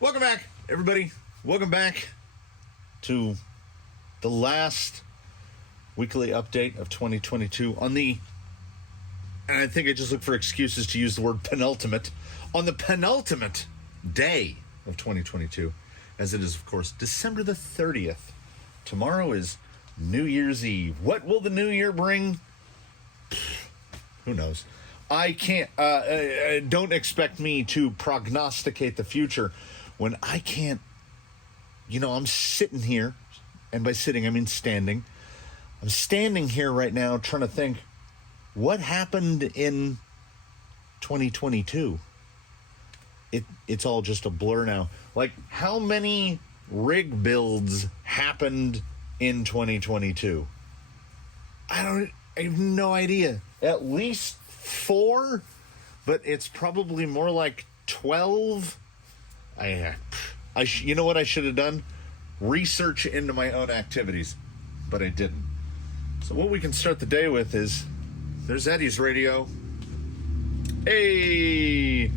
Welcome back, everybody. Welcome back to the last weekly update of 2022 on the, and I think I just look for excuses to use the word penultimate, on the penultimate day of 2022, as it is, of course, December the 30th. Tomorrow is New Year's Eve. What will the new year bring? Who knows? I can't, don't expect me to prognosticate the future when I can't, I'm sitting here, and by sitting, I mean standing. I'm standing here right now trying to think, what happened in 2022? It's all just a blur now. Like, how many rig builds happened in 2022? I have no idea. At least 4, but it's probably more like 12. You know what I should have done? Research into my own activities, but I didn't. So what we can start the day with is, there's Eddie's radio. Hey,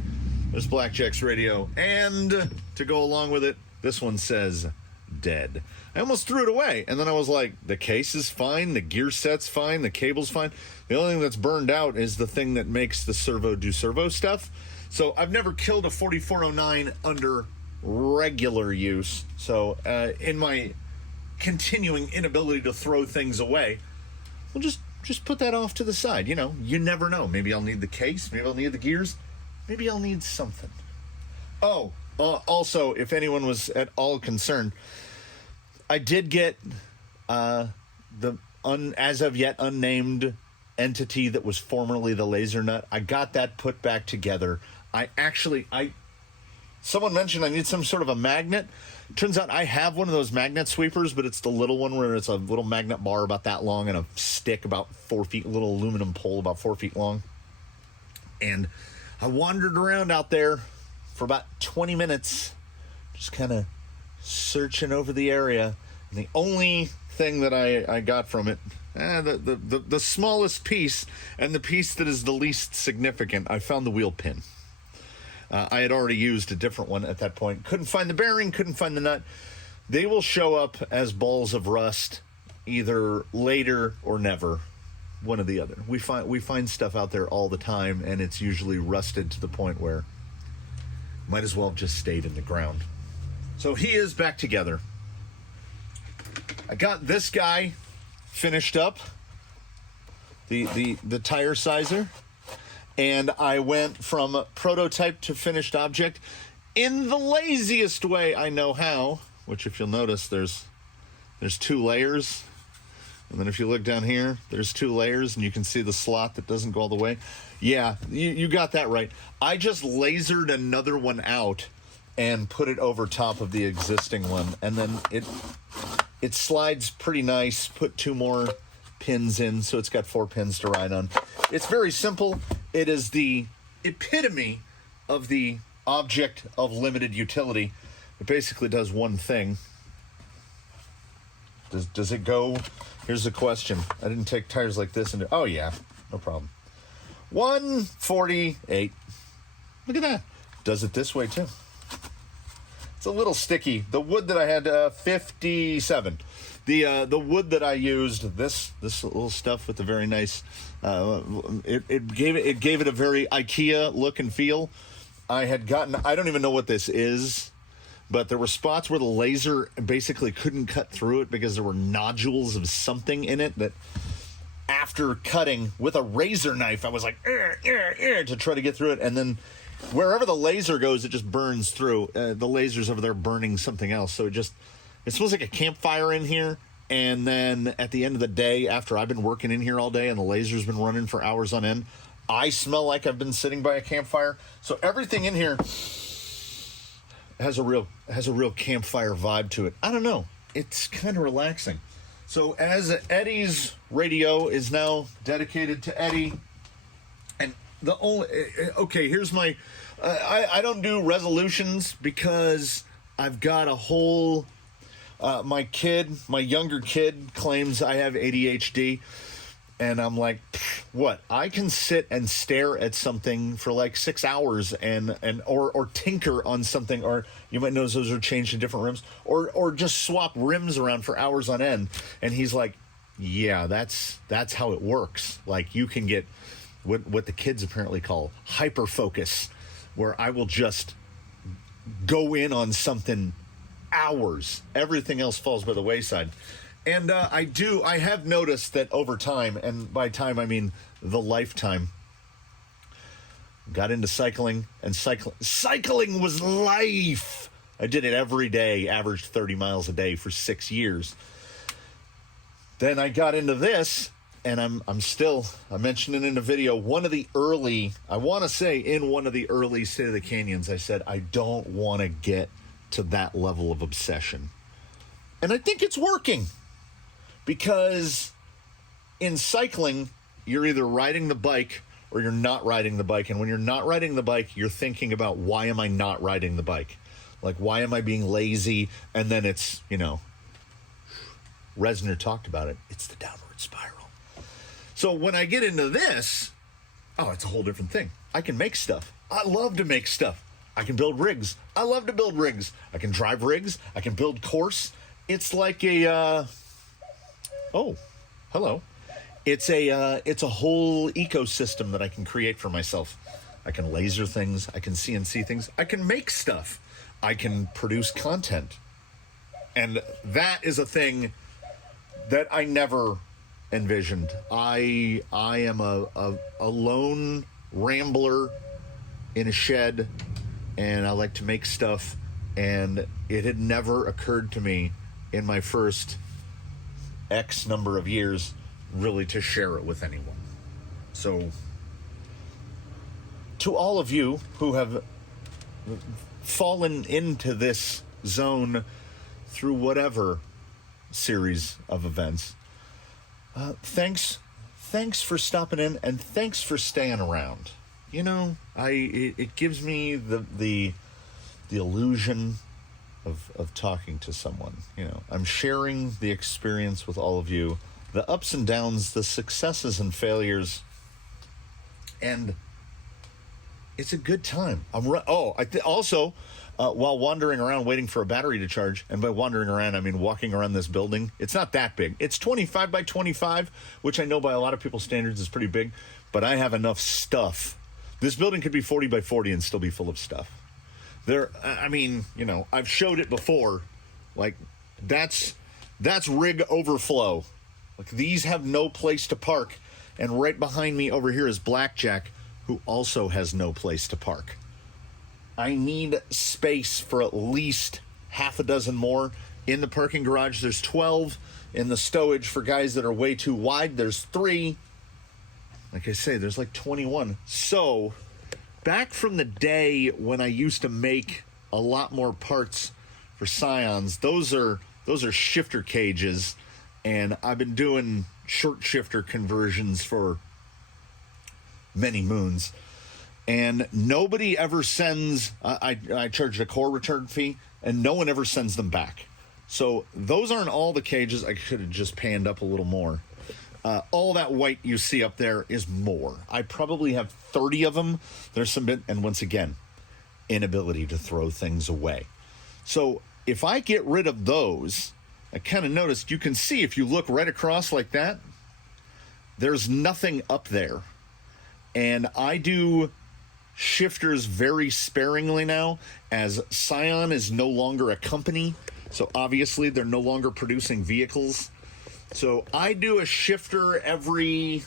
there's Blackjack's radio. And to go along with it, this one says dead. I almost threw it away, and then I was like, the case is fine, the gear set's fine, the cable's fine. The only thing that's burned out is the thing that makes the servo do servo stuff. So I've never killed a 4409 under regular use. So in my continuing inability to throw things away, we'll just put that off to the side. You never know. Maybe I'll need the case, maybe I'll need the gears, maybe I'll need something. Oh, also, if anyone was at all concerned, I did get the as of yet unnamed entity that was formerly the laser nut. I got that put back together. Someone mentioned I need some sort of a magnet. Turns out I have one of those magnet sweepers, but it's the little one where it's a little magnet bar about that long and a stick about 4 feet, a little aluminum pole about 4 feet long. And I wandered around out there for about 20 minutes, just kind of searching over the area. And the only thing that I got from it, the smallest piece, and the piece that is the least significant, I found the wheel pin. I had already used a different one at that point. Couldn't find the bearing, couldn't find the nut. They will show up as balls of rust, either later or never, one or the other. We find stuff out there all the time, and it's usually rusted to the point where might as well have just stayed in the ground. So he is back together. I got this guy finished up, the tire sizer, and I went from prototype to finished object in the laziest way I know how, which if you'll notice, there's 2 layers. And then if you look down here, there's 2 layers, and you can see the slot that doesn't go all the way. Yeah, you got that right. I just lasered another one out and put it over top of the existing one. And then it slides pretty nice. Put 2 more pins in, so it's got 4 pins to ride on. It's very simple. It is the epitome of the object of limited utility. It basically does one thing. Does it go? Here's the question. I didn't take tires like this and oh yeah, no problem. 148. Look at that. Does it this way too. It's a little sticky. The wood that I had, 57. The wood that I used, this little stuff with the very nice, it gave it a very IKEA look and feel. I don't even know what this is, but there were spots where the laser basically couldn't cut through it because there were nodules of something in it that after cutting with a razor knife, I was like, to try to get through it. And then wherever the laser goes, it just burns through. The laser's over there burning something else. So it smells like a campfire in here. And then at the end of the day, after I've been working in here all day and the laser's been running for hours on end, I smell like I've been sitting by a campfire. So everything in here has a real campfire vibe to it. I don't know. It's kind of relaxing. So as Eddie's radio is now dedicated to Eddie, and here's my, I don't do resolutions because I've got a whole, my younger kid claims I have ADHD, And I'm like, what? I can sit and stare at something for like 6 hours or tinker on something, or you might notice those are changed to different rims, or just swap rims around for hours on end. And he's like, yeah, that's how it works. Like, you can get what the kids apparently call hyper focus, where I will just go in on something hours. Everything else falls by the wayside. And I have noticed that over time, and by time I mean the lifetime, got into cycling, and cycling was life. I did it every day, averaged 30 miles a day for 6 years. Then I got into this, and I mentioned it in a video, in one of the early State of the Canyons, I said, I don't want to get to that level of obsession. And I think it's working. Because in cycling, you're either riding the bike or you're not riding the bike. And when you're not riding the bike, you're thinking about, why am I not riding the bike? Like, why am I being lazy? And then it's, Resner talked about it. It's the downward spiral. So when I get into this, it's a whole different thing. I can make stuff. I love to make stuff. I can build rigs. I love to build rigs. I can drive rigs. I can build course. It's like a... Oh, hello. It's a whole ecosystem that I can create for myself. I can laser things. I can CNC things. I can make stuff. I can produce content. And that is a thing that I never envisioned. I am a lone rambler in a shed, and I like to make stuff. And it had never occurred to me in my first X number of years really to share it with anyone. So to all of you who have fallen into this zone through whatever series of events, thanks for stopping in, and thanks for staying around. It gives me the illusion of talking to someone. I'm sharing the experience with all of you, the ups and downs, the successes and failures, and it's a good time. Also, while wandering around waiting for a battery to charge, and by wandering around, I mean walking around this building. It's not that big. It's 25 by 25, which I know by a lot of people's standards is pretty big, but I have enough stuff. This building could be 40 by 40 and still be full of stuff. I've showed it before. Like, that's rig overflow. Like, these have no place to park. And right behind me over here is Blackjack, who also has no place to park. I need space for at least half a dozen more. In the parking garage, there's 12. In the stowage for guys that are way too wide, there's 3. Like I say, there's like 21. So, back from the day when I used to make a lot more parts for Scions, those are shifter cages, and I've been doing short shifter conversions for many moons. And nobody ever sends, I charged a core return fee, and no one ever sends them back. So those aren't all the cages. I could have just panned up a little more. All that white you see up there is more. I probably have 30 of them. There's some bit, and once again, inability to throw things away. So if I get rid of those, I kind of noticed, you can see if you look right across like that, there's nothing up there. And I do shifters very sparingly now, as Scion is no longer a company. So obviously they're no longer producing vehicles. So I do a shifter every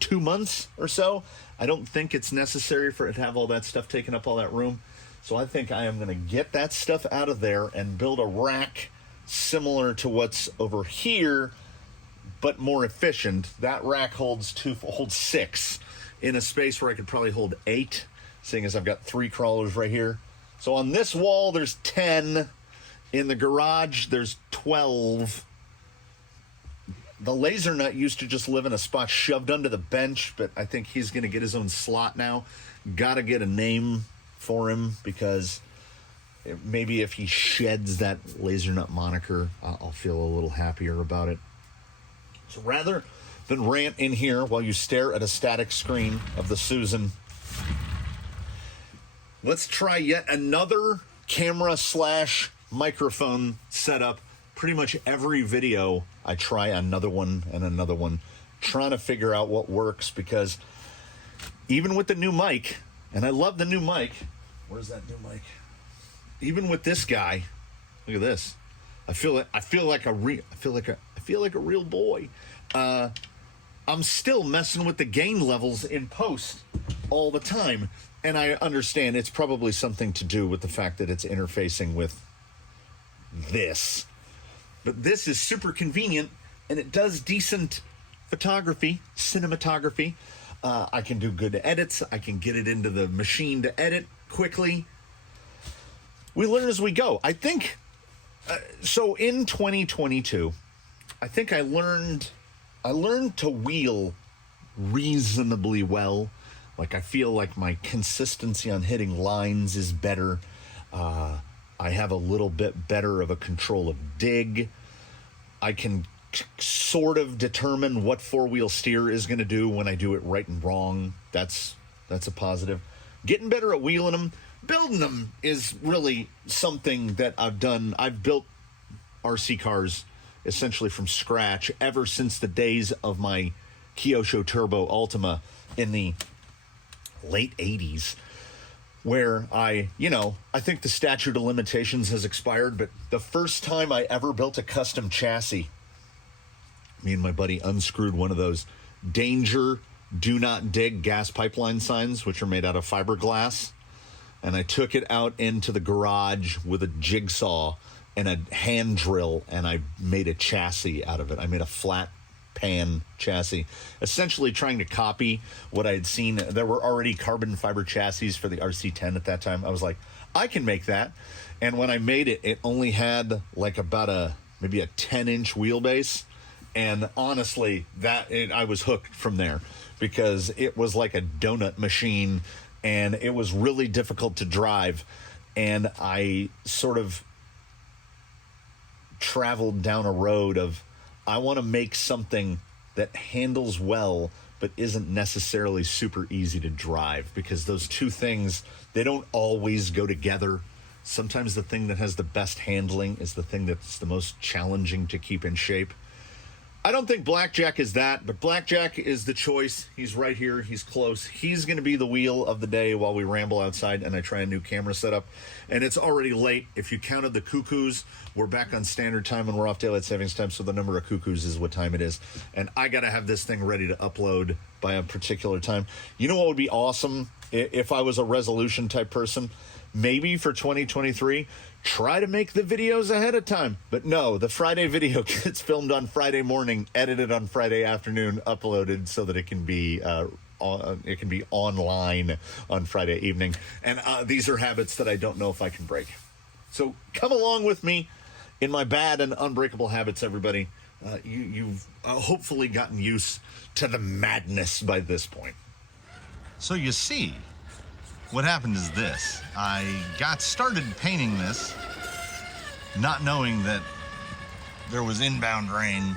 2 months or so. I don't think it's necessary for it to have all that stuff taking up all that room. So I think I am going to get that stuff out of there and build a rack similar to what's over here, but more efficient. That rack holds 6 in a space where I could probably hold 8, seeing as I've got 3 crawlers right here. So on this wall, there's 10. In the garage, there's 12. The laser nut used to just live in a spot shoved under the bench, but I think he's going to get his own slot now. Got to get a name for him, because maybe if he sheds that laser nut moniker, I'll feel a little happier about it. So rather than rant in here while you stare at a static screen of the Susan. Let's try yet another camera / microphone setup. Pretty much every video, I try another one and another one, trying to figure out what works, because even with the new mic, and I love the new mic. Where's that new mic? Even with this guy, look at this. I feel like a real boy. I'm still messing with the gain levels in post all the time, and I understand it's probably something to do with the fact that it's interfacing with this. But this is super convenient, and it does decent photography, cinematography. I can do good edits. I can get it into the machine to edit quickly. We learn as we go. I think, so in 2022, I think I learned to wheel reasonably well. Like, I feel like my consistency on hitting lines is better. I have a little bit better of a control of dig. I can sort of determine what four-wheel steer is going to do when I do it right and wrong. That's a positive. Getting better at wheeling them. Building them is really something that I've done. I've built RC cars essentially from scratch ever since the days of my Kyosho Turbo Ultima in the late 80s. Where I think the statute of limitations has expired, but the first time I ever built a custom chassis, me and my buddy unscrewed one of those danger, do not dig gas pipeline signs, which are made out of fiberglass, and I took it out into the garage with a jigsaw and a hand drill, and I made a chassis out of it. I made a flat pan chassis, essentially trying to copy what I had seen. There were already carbon fiber chassis for the RC10 at that time. I was like, I can make that. And when I made it, it only had like about maybe a 10-inch wheelbase. And honestly, I was hooked from there, because it was like a donut machine, and it was really difficult to drive. And I sort of traveled down a road of, I want to make something that handles well, but isn't necessarily super easy to drive, because those two things, they don't always go together. Sometimes the thing that has the best handling is the thing that's the most challenging to keep in shape. I don't think Blackjack is that, but Blackjack is the choice. He's right here. He's close. He's going to be the wheel of the day while we ramble outside and I try a new camera setup. And it's already late. If you counted the cuckoos, we're back on standard time and we're off daylight savings time, so the number of cuckoos is what time it is. And I got to have this thing ready to upload by a particular time. You know what would be awesome if I was a resolution type person? Maybe for 2023, try to make the videos ahead of time. But no, the Friday video gets filmed on Friday morning, edited on Friday afternoon, uploaded so that it can be online on Friday evening. And these are habits that I don't know if I can break. So come along with me in my bad and unbreakable habits, everybody. You've hopefully gotten used to the madness by this point. So you see, what happened is this. I got started painting this, not knowing that there was inbound rain,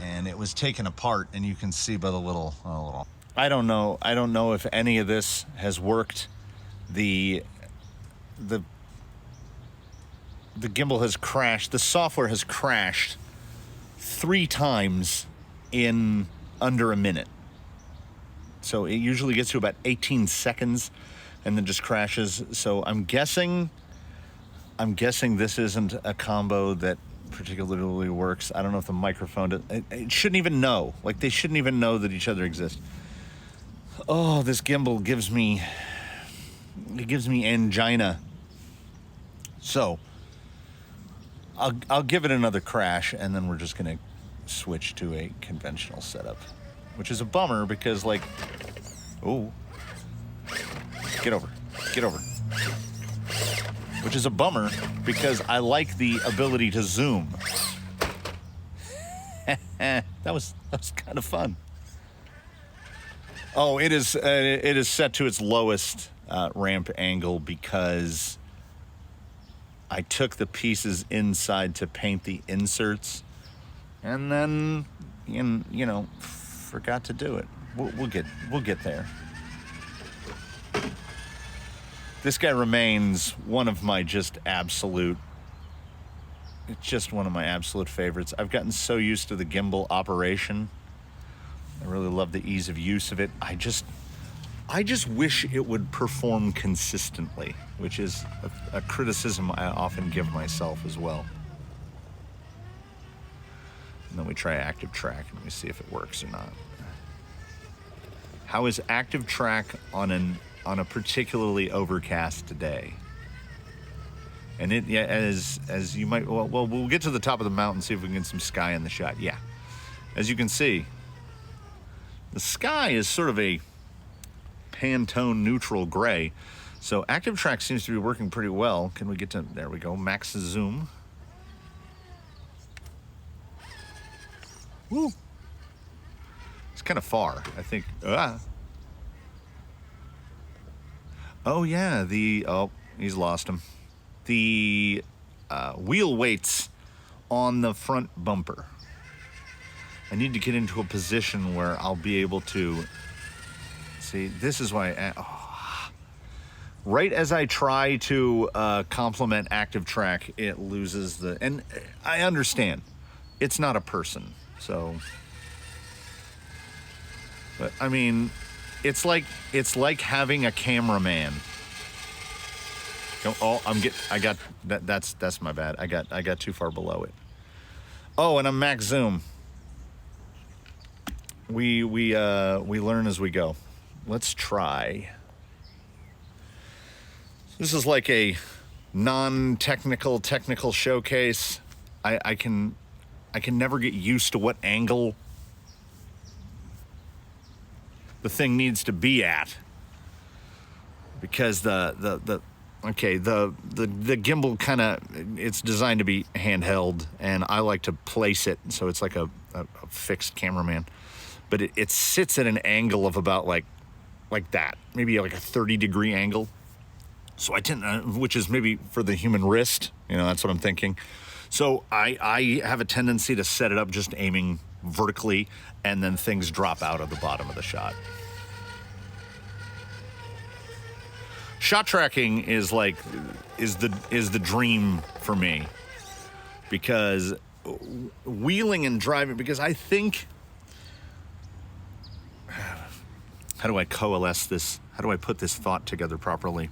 and it was taken apart, and you can see by the little. I don't know if any of this has worked. The gimbal has crashed. The software has crashed 3 times in under a minute. So it usually gets to about 18 seconds and then just crashes. So I'm guessing this isn't a combo that particularly works. I don't know if the microphone, it shouldn't even know. Like, they shouldn't even know that each other exist. Oh, this gimbal gives me angina. So I'll give it another crash, and then we're just gonna switch to a conventional setup, which is a bummer because, like, oh, get over. Which is a bummer because I like the ability to zoom. that was kind of fun. Oh, it is set to its lowest ramp angle because I took the pieces inside to paint the inserts, and then and forgot to do it. We'll get there. This guy remains one of my one of my absolute favorites. I've gotten so used to the gimbal operation. I really love the ease of use of it. I just wish it would perform consistently, which is a criticism I often give myself as well. And then we try active track and we see if it works or not. How is active track on a particularly overcast day? And as you might, well, we'll get to the top of the mountain, see if we can get some sky in the shot. Yeah, as you can see, the sky is sort of a Pantone neutral gray, so active track seems to be working pretty well. Can we get to, there we go, max zoom. Woo! It's kind of far, I think. Oh yeah, he's lost him. The wheel weights on the front bumper. I need to get into a position where I'll be able to see. This is why right as I try to complement active track, it loses the, and I understand it's not a person, so, but I mean, it's like having a cameraman. Oh, I got that. That's my bad. I got too far below it. Oh, and I'm max zoom. We learn as we go. Let's try. This is like a non-technical technical showcase. I can never get used to what angle the thing needs to be at, because the gimbal kind of, it's designed to be handheld, and I like to place it so it's like a fixed cameraman, but it sits at an angle of about like that, maybe like a 30-degree angle. So I tend, which is maybe for the human wrist, that's what I'm thinking. So I have a tendency to set it up just aiming vertically, and then things drop out of the bottom of the shot. Shot tracking is the dream for me, because wheeling and driving, because I think, how do I coalesce this? How do I put this thought together properly?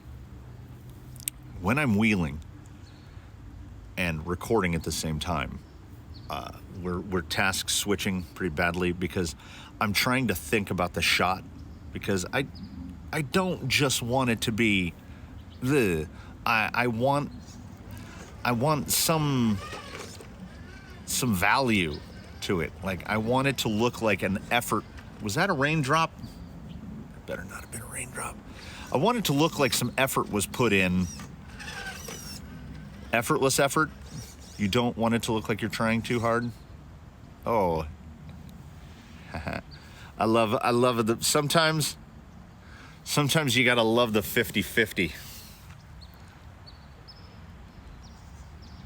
When I'm wheeling and recording at the same time, we're task switching pretty badly, because I'm trying to think about the shot, because I don't just want it to be I want some value to it. Like, I want it to look like an effort. Was that a raindrop? It better not have been a raindrop. I want it to look like some effort was put in. Effortless effort. You don't want it to look like you're trying too hard. Oh. I love it. Sometimes you gotta love the 50-50.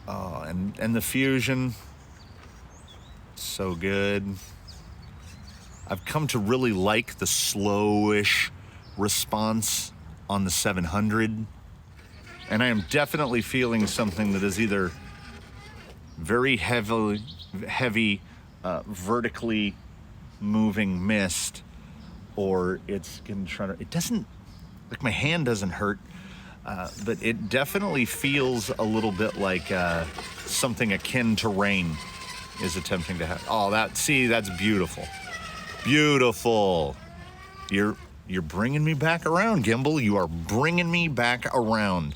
Oh, and the fusion, so good. I've come to really like the slowish response on the 700, and I am definitely feeling something that is either very heavy, vertically moving mist, or it's it doesn't, like, my hand doesn't hurt, but it definitely feels a little bit like something akin to rain is attempting to have. Oh, that's beautiful. Beautiful. You're bringing me back around, gimbal. You are bringing me back around.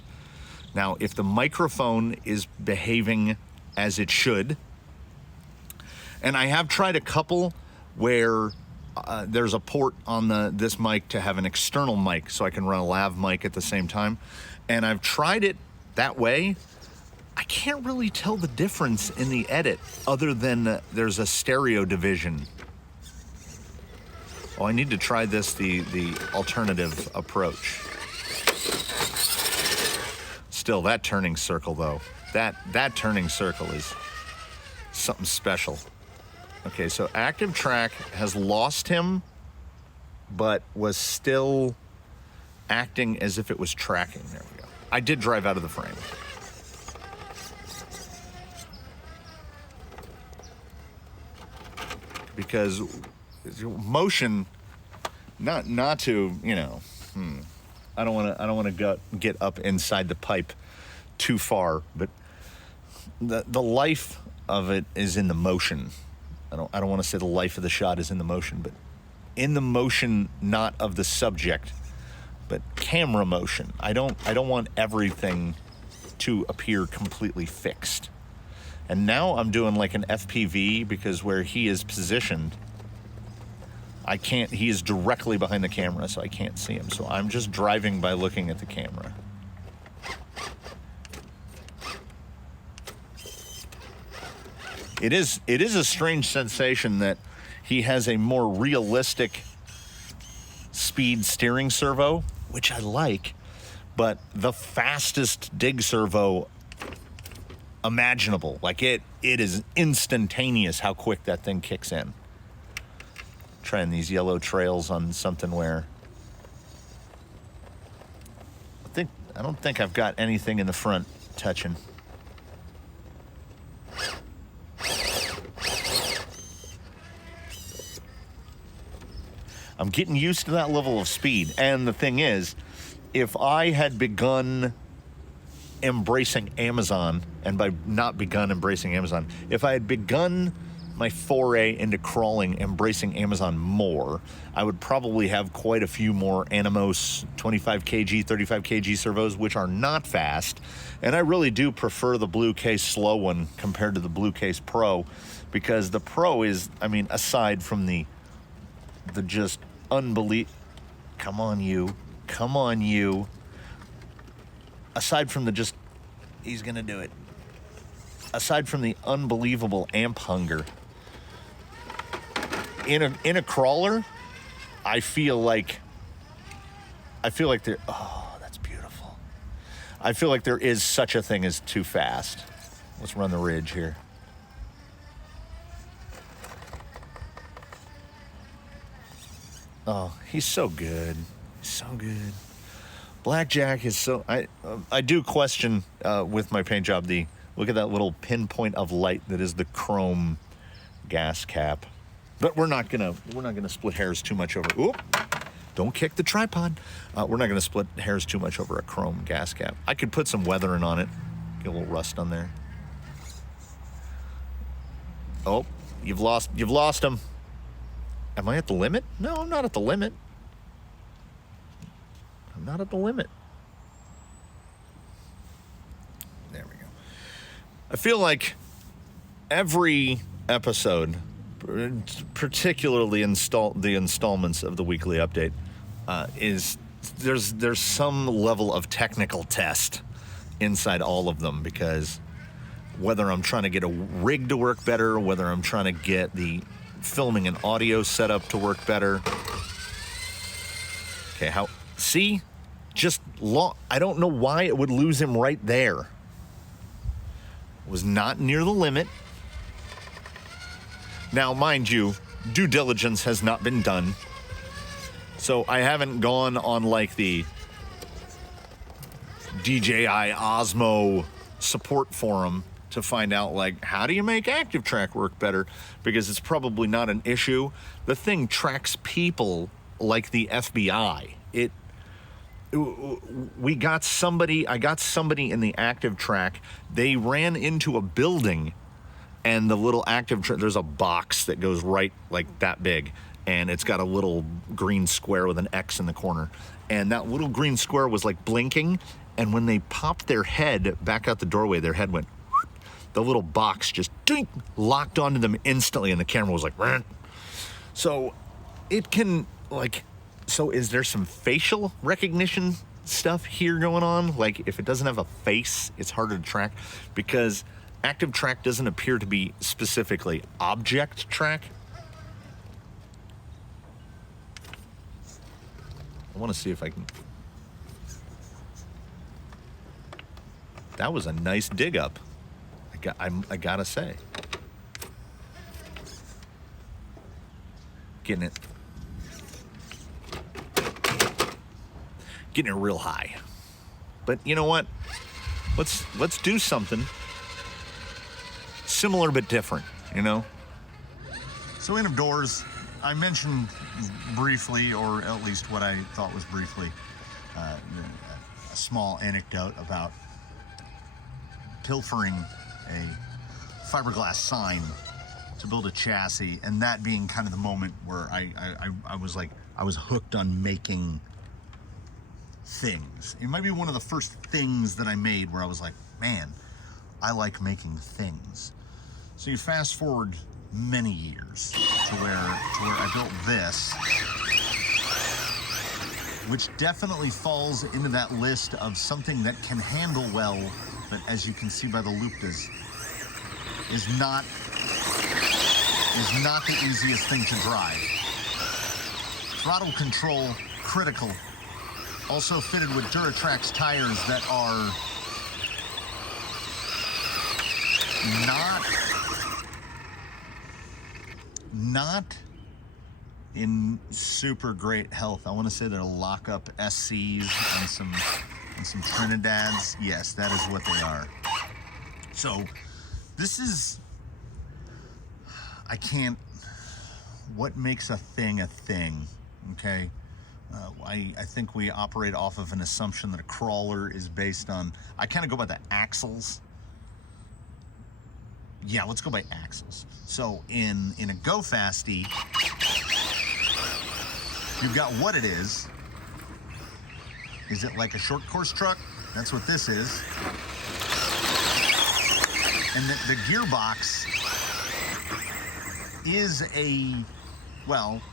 Now, if the microphone is behaving as it should, and I have tried a couple where there's a port on this mic to have an external mic, so I can run a lav mic at the same time, and I've tried it that way. I can't really tell the difference in the edit, other than there's a stereo division. Oh, I need to try this, the alternative approach. Still, that turning circle though, that turning circle is something special. Okay, so active track has lost him, but was still acting as if it was tracking. There we go. I did drive out of the frame. Because motion, not to, you know, I don't want to get up inside the pipe too far, but the life of it is in the motion. I don't want to say the life of the shot is in the motion, but in the motion, not of the subject, but camera motion. I don't want everything to appear completely fixed. And now I'm doing like an FPV because where he is positioned, he is directly behind the camera, so I can't see him. So I'm just driving by looking at the camera. It is a strange sensation that he has a more realistic speed steering servo, which I like, but the fastest dig servo imaginable. Like it is instantaneous how quick that thing kicks in. Trying these yellow trails on something where I don't think I've got anything in the front touching. I'm getting used to that level of speed. And the thing is, if I had begun embracing Amazon, and by not begun embracing Amazon, if I had begun my foray into crawling embracing Amazon more, I would probably have quite a few more Animos 25 kg, 35 kg servos, which are not fast. And I really do prefer the Blue Case slow one compared to the Blue Case Pro, because the Pro is, I mean, aside from the just come on you. Aside from the just, he's gonna do it. Aside from the unbelievable amp hunger, in a crawler, I feel like there. Oh, that's beautiful. I feel like there is such a thing as too fast. Let's run the ridge here. Oh, he's so good. He's so good. Blackjack is so... I do question with my paint job look at that little pinpoint of light that is the chrome gas cap. But we're not gonna split hairs too much over... Oop! Don't kick the tripod. We're not gonna split hairs too much over a chrome gas cap. I could put some weathering on it. Get a little rust on there. Oh, you've lost him. Am I at the limit? No, I'm not at the limit. I'm not at the limit. There we go. I feel like every episode, particularly the installments of the weekly update, there's some level of technical test inside all of them, because whether I'm trying to get a rig to work better, whether I'm trying to get the filming and audio setup to work better. Okay, see? I don't know why it would lose him right there. Was not near the limit. Now, mind you, due diligence has not been done. So I haven't gone on like the DJI Osmo support forum to find out, like, how do you make active track work better? Because it's probably not an issue. The thing tracks people like the FBI. I got somebody in the active track. They ran into a building, and the little active track, there's a box that goes right like that big, and it's got a little green square with an X in the corner. And that little green square was like blinking, and when they popped their head back out the doorway, their head went, the little box just dink, locked onto them instantly, and the camera was like, Rrr. So it can, like, so is there some facial recognition stuff here going on? Like, if it doesn't have a face, it's harder to track, because active track doesn't appear to be specifically object track. I want to see if I can. That was a nice dig up. I gotta say. getting it real high. But you know what? Let's do something similar but different, you know? So in of doors, I mentioned briefly, or at least what I thought was briefly, a small anecdote about pilfering a fiberglass sign to build a chassis, and that being kind of the moment where I was like, I was hooked on making things. It might be one of the first things that I made where I was like, man, I like making things. So you fast forward many years to where I built this, which definitely falls into that list of something that can handle well, but as you can see by the loop is not the easiest thing to drive. Throttle control, critical. Also fitted with Duratrax tires that are not in super great health. I want to say they're lockup SCs and some Trinidads. Yes, that is what they are. So this is, what makes a thing, okay? I think we operate off of an assumption that a crawler is based on, I kind of go by the axles. Yeah, let's go by axles. So in a Go Fasty, you've got what it is. Is it like a short course truck? That's what this is. And the gearbox is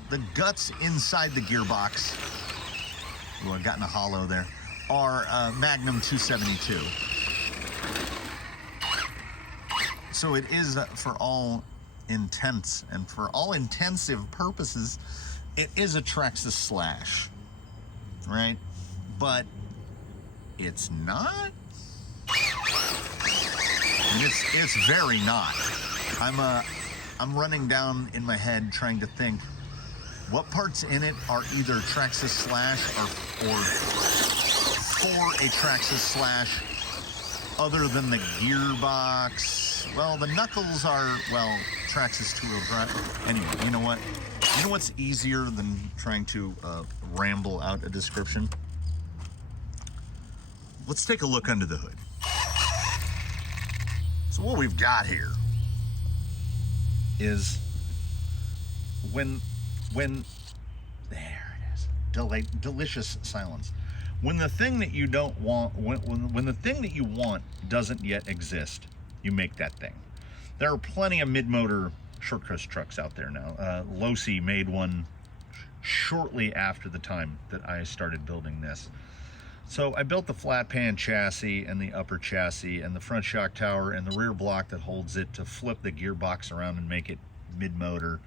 the guts inside the gearbox, ooh, I got in a hollow there, are Magnum 272. So it is, for all intents and for all intensive purposes, it is a Traxxas Slash, right? But it's not. And it's very not. I'm running down in my head trying to think what parts in it are either Traxxas Slash or for a Traxxas Slash other than the gearbox. Well, the knuckles are, Traxxas two-wheel drive. Anyway, you know what? You know what's easier than trying to ramble out a description? Let's take a look under the hood. So what we've got here is when there it is, delicious silence. When the thing that you don't want, when the thing that you want doesn't yet exist, you make that thing. There are plenty of mid-motor short course trucks out there now. Losi made one shortly after the time that I started building this. So I built the flat pan chassis and the upper chassis and the front shock tower and the rear block that holds it to flip the gearbox around and make it mid-motor.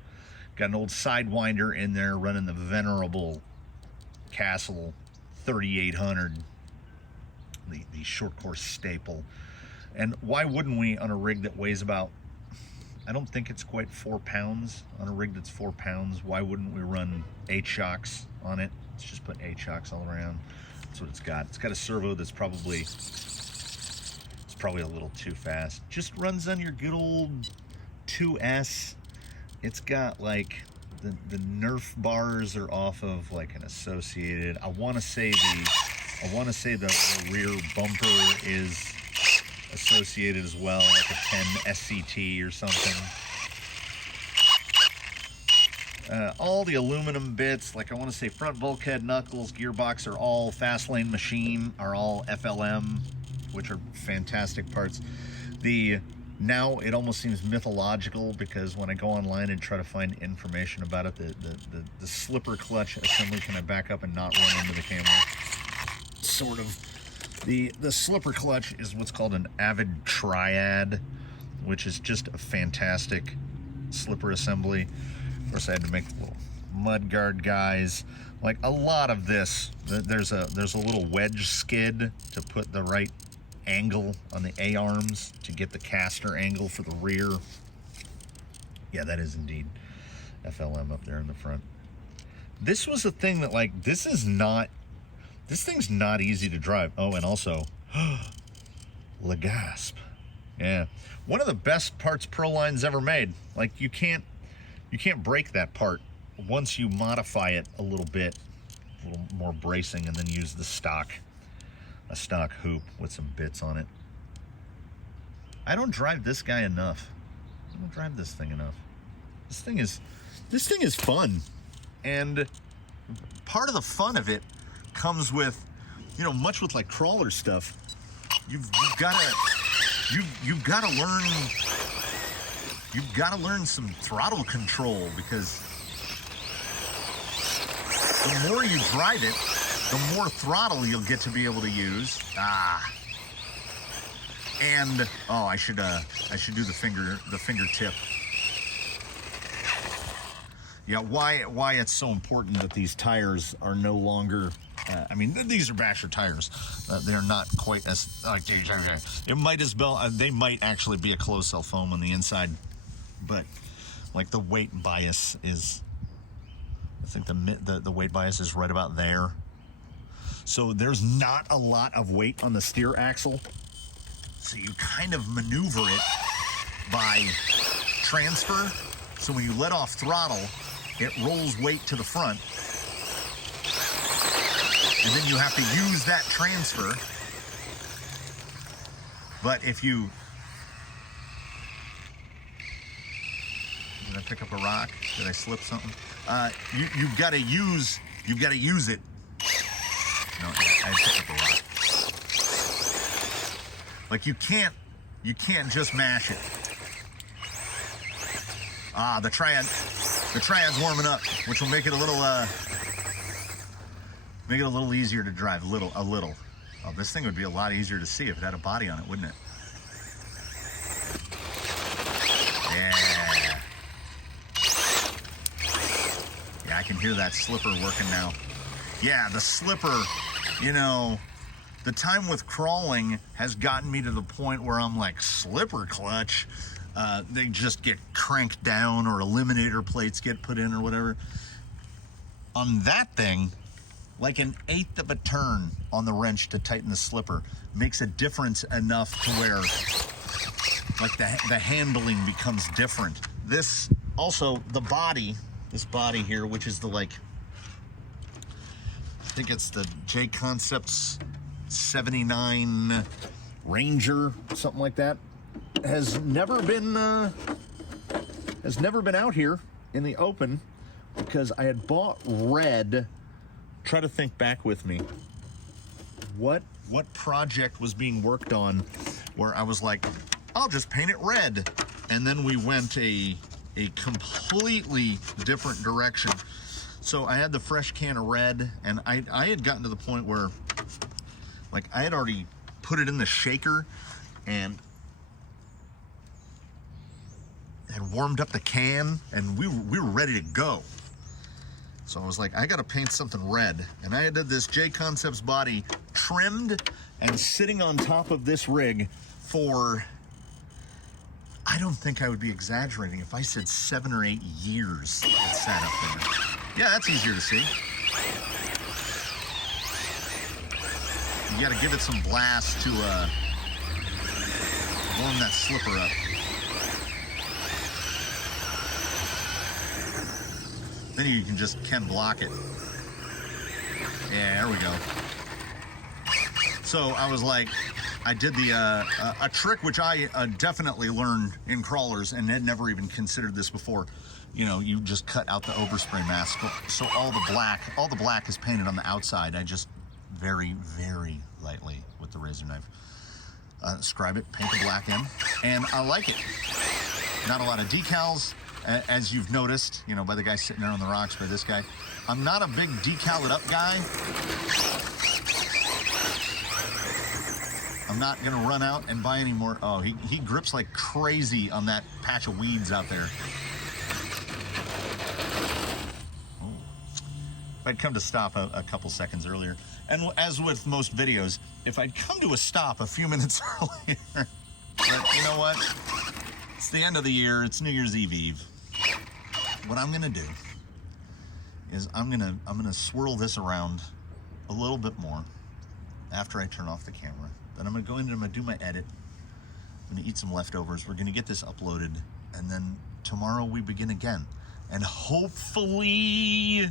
Got an old Sidewinder in there running the venerable Castle 3800, the short course staple. And why wouldn't we, on a rig that weighs about, I don't think it's quite 4 pounds, on a rig that's 4 pounds, why wouldn't we run 8 shocks on it? Let's just put 8 shocks all around. That's what it's got. It's got a servo that's probably a little too fast. Just runs on your good old 2S. It's got like the Nerf bars are off of like an Associated. I want to say the rear bumper is Associated as well, like a 10 SCT or something. All the aluminum bits, like I want to say front bulkhead, knuckles, gearbox are all Fastlane Machine, are all FLM, which are fantastic parts. Now it almost seems mythological because when I go online and try to find information about it, the slipper clutch assembly, can I back up and not run into the camera? Sort of. The slipper clutch is what's called an Avid Triad, which is just a fantastic slipper assembly. Of course, I had to make little mudguard guys. Like a lot of this, there's a little wedge skid to put the right angle on the A-arms to get the caster angle for the rear. Yeah, that is indeed FLM up there in the front. This was a thing that, like, this thing's not easy to drive. Oh, and also, Legasp. Yeah. One of the best parts Proline's ever made. Like, you can't break that part once you modify it a little bit, a little more bracing, and then use the stock hoop with some bits on it. I don't drive this guy enough. I don't drive this thing enough. This thing is fun, and part of the fun of it comes with, you know, much with like crawler stuff. You've got to learn some throttle control, because the more you drive it, the more throttle you'll get to be able to use. And oh, I should do the fingertip. Yeah, why it's so important that these tires are no longer. I mean, these are Basher tires. They're not quite as it might as well. They might actually be a closed cell foam on the inside, but like the weight bias is. I think the weight bias is right about there. So there's not a lot of weight on the steer axle. So you kind of maneuver it by transfer. So when you let off throttle, it rolls weight to the front. And then you have to use that transfer. But if you... Did I pick up a rock? Did I slip something? You've got to use it. No, I picked up a rock. Like you can't just mash it. The triad's warming up, which will make it a little easier to drive. A little. Oh, this thing would be a lot easier to see if it had a body on it, wouldn't it? Yeah. Yeah, I can hear that slipper working now. Yeah, the slipper, you know, the time with crawling has gotten me to the point where I'm like, slipper clutch. They just get cranked down, or eliminator plates get put in, or whatever. On that thing, like an eighth of a turn on the wrench to tighten the slipper makes a difference enough to where like the handling becomes different. This also, this body here, which is the like, I think it's the J Concepts 79 Ranger, something like that, has never been out here in the open, because I had bought red. Try to think back with me. What project was being worked on where I was like, I'll just paint it red, and then we went a completely different direction. So I had the fresh can of red, and I had gotten to the point where, like, I had already put it in the shaker and had warmed up the can, and we were ready to go. So I was like, I gotta paint something red. And I did this J Concepts body trimmed and sitting on top of this rig for, I don't think I would be exaggerating if I said 7 or 8 years it sat up there. Yeah, that's easier to see. You gotta give it some blast to warm that slipper up. Then you can block it. Yeah, there we go. So I was like, I did a trick which I definitely learned in crawlers and had never even considered this before. You know, you just cut out the overspray mask, so all the black is painted on the outside. I just very, very lightly with the razor knife scribe it, paint the black in, and I like it. Not a lot of decals, as you've noticed, you know, by the guy sitting there on the rocks, by this guy. I'm not a big decal it up guy. I'm not gonna run out and buy any more. Oh, he grips like crazy on that patch of weeds out there. Oh. If I'd come to stop a couple seconds earlier, and as with most videos, if I'd come to a stop a few minutes earlier, but you know what? It's the end of the year. It's New Year's Eve. what I'm gonna do is I'm gonna swirl this around a little bit more after I turn off the camera. Then I'm gonna go in and I'm gonna do my edit. I'm gonna eat some leftovers. We're gonna get this uploaded, and then tomorrow we begin again. And hopefully,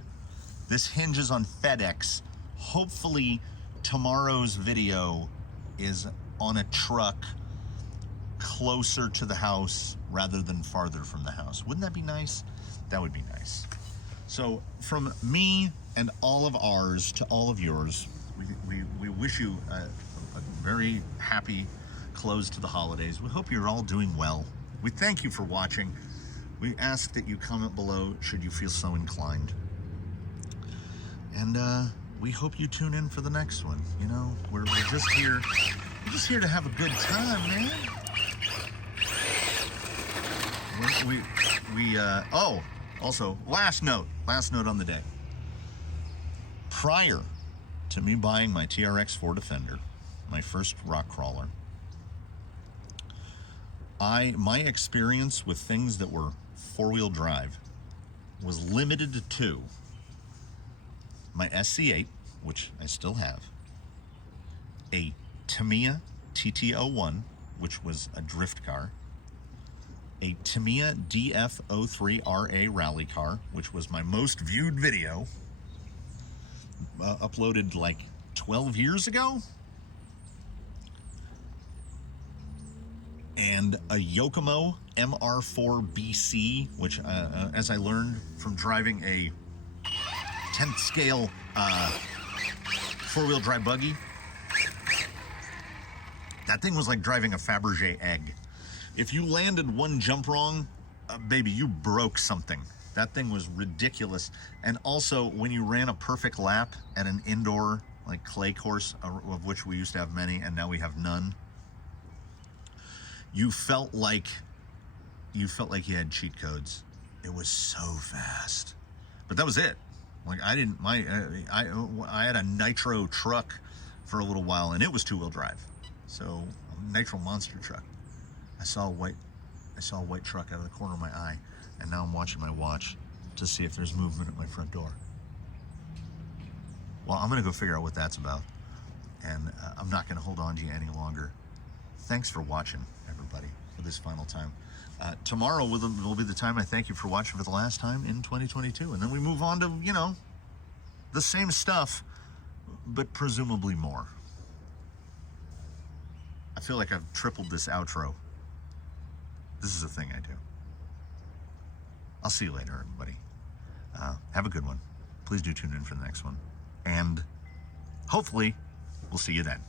this hinges on FedEx. Hopefully tomorrow's video is on a truck closer to the house rather than farther from the house. Wouldn't that be nice? That would be nice. So from me and all of ours to all of yours, we wish you a very happy close to the holidays. We hope you're all doing well. We thank you for watching. We ask that you comment below should you feel so inclined. And we hope you tune in for the next one. You know, we're just here. We're just here to have a good time, man. Oh, also, last note on the day. Prior to me buying my TRX-4 Defender, my first rock crawler, my experience with things that were four-wheel drive was limited to my SC8, which I still have, a Tamiya TT01, which was a drift car, a Tamiya DF03RA rally car, which was my most viewed video, uploaded like 12 years ago, and a Yokomo MR4BC, which, as I learned from driving a 10th scale four-wheel drive buggy, that thing was like driving a Fabergé egg. If you landed one jump wrong, baby, you broke something. That thing was ridiculous. And also, when you ran a perfect lap at an indoor like clay course, of which we used to have many and now we have none, you felt like you had cheat codes. It was so fast. But that was it. Like I had a nitro truck for a little while, and it was two-wheel drive. So a nitro monster truck. I saw a white truck out of the corner of my eye, and now I'm watching my watch to see if there's movement at my front door. Well, I'm gonna go figure out what that's about, and I'm not gonna hold on to you any longer. Thanks for watching, everybody, for this final time. Tomorrow will be the time I thank you for watching for the last time in 2022, and then we move on to, you know, the same stuff, but presumably more. I feel like I've tripled this outro. This is a thing I do. I'll see you later, everybody. Have a good one. Please do tune in for the next one. And hopefully, we'll see you then.